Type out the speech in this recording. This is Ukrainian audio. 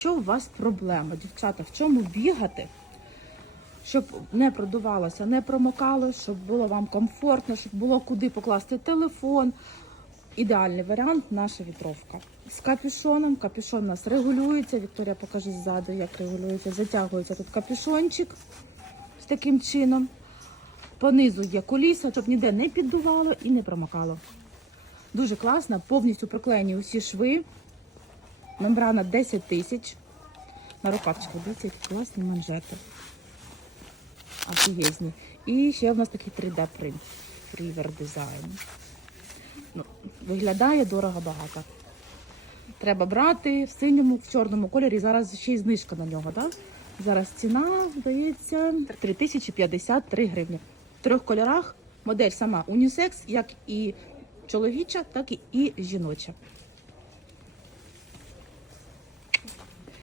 Що у вас проблема, дівчата? В чому бігати? Щоб не продувалося, не промокало, щоб було вам комфортно, щоб було куди покласти телефон. Ідеальний варіант наша вітровка. З капюшоном. Капюшон у нас регулюється. Вікторія покаже ззаду, як регулюється. Затягується тут капюшончик з таким чином. Понизу є куліса, щоб ніде не піддувало і не промокало. Дуже класно, повністю приклеєні усі шви. Мембрана 10 тисяч. На рукавчику, дивіться, які класні манжети. Офігезні. І ще в нас такий 3D принт. Фрівер дизайн. Ну, виглядає дорого багато. Треба брати в синьому, в чорному кольорі. Зараз ще й знижка на нього, так? Зараз ціна, здається, 3053 гривні. В трьох кольорах модель сама унісекс, як і чоловіча, так і жіноча.